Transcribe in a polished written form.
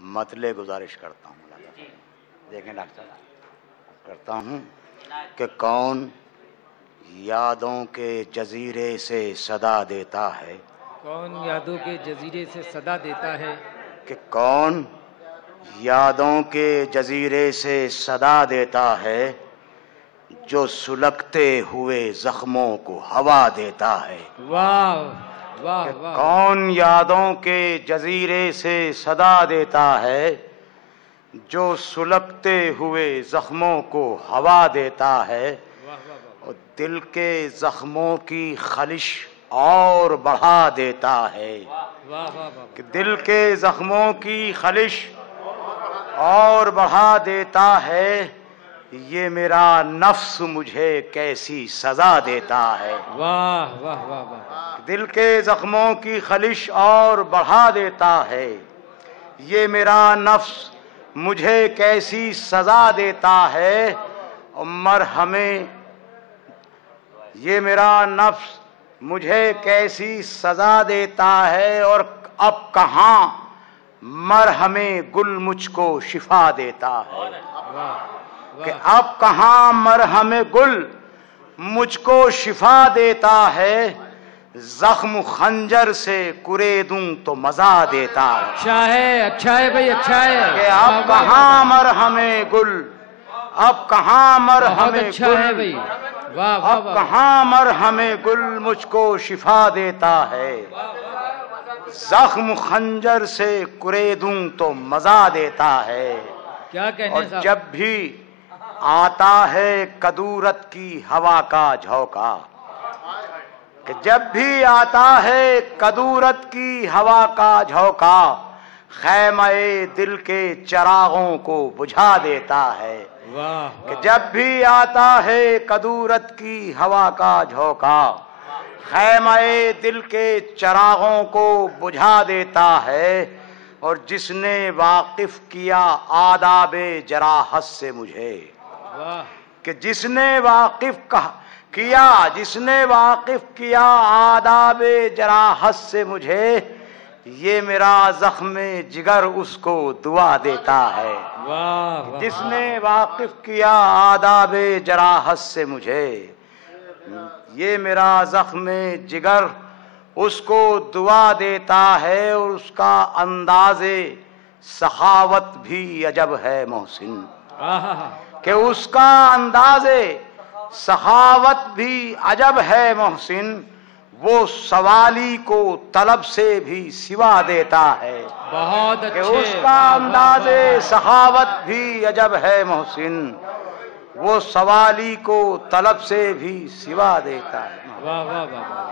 مطلع گزارش کرتا ہوں مولانا، دیکھیں ڈاکٹر صاحب کرتا ہوں کہ کون یادوں کے جزیرے سے صدا دیتا ہے، کون یادوں کے جزیرے سے صدا دیتا ہے، کہ کون یادوں کے جزیرے سے صدا دیتا ہے، جو سلگتے ہوئے زخموں کو ہوا دیتا ہے۔ واہ واہ کہ واہ، کون یادوں کے جزیرے سے صدا دیتا ہے، جو سلگتے ہوئے زخموں کو ہوا دیتا ہے، واہ واہ واہ، اور دل کے زخموں کی خلش اور بڑھا دیتا ہے۔ واہ واہ واہ، کہ دل کے زخموں کی خلش اور بڑھا دیتا ہے، یہ میرا نفس مجھے کیسی سزا دیتا ہے۔ واہ واہ واہ واہ، دل کے زخموں کی خلش اور بڑھا دیتا ہے، یہ میرا نفس مجھے کیسی سزا دیتا ہے، اور مرہمیں یہ میرا نفس مجھے کیسی سزا دیتا ہے، اور اب کہاں مرہم گل مجھ کو شفا دیتا ہے۔ کہ اب کہاں مرہم گل مجھ کو شفا دیتا ہے، زخم خنجر سے کرے دوں تو مزہ دیتا ہے۔ اچھا ہے بھائی، اچھا ہے، کہ اب کہاں مرہم گل، اب کہاں مرہم بہت اچھا ہے گل، بھائی، واہ واہ اب واہ، کہاں مرہم گل مجھ کو شفا دیتا ہے، زخم خنجر سے کرے دوں تو مزہ دیتا ہے۔ کیا اور کہنے صاحب، جب بھی آتا ہے کدورت کی ہوا کا جھونکا، کہ جب بھی آتا ہے کدورت کی ہوا کا جھونکا، خیمہ دل کے چراغوں کو بجھا دیتا ہے۔ واہ کہ جب بھی آتا ہے کدورت کی ہوا کا جھونکا، خیمہ دل کے چراغوں کو بجھا دیتا ہے، اور جس نے واقف کیا آداب جراحت سے مجھے، واہ، کہ جس نے واقف کیا آداب جراحت سے مجھے، یہ میرا زخم جگر اس کو دعا دیتا ہے۔ واہ واہ، جس نے واقف کیا آداب جراحت سے مجھے، یہ میرا زخم جگر اس کو دعا دیتا ہے، اور اس کا انداز سخاوت بھی عجب ہے محسن، کہ اس کا انداز سخاوت بھی عجب ہے محسن، وہ سوالی کو طلب سے بھی سوا دیتا ہے۔ بہت کہ اچھے، اس کا انداز سخاوت بھی عجب ہے محسن، وہ سوالی کو طلب سے بھی سوا دیتا ہے۔ واہ واہ واہ واہ،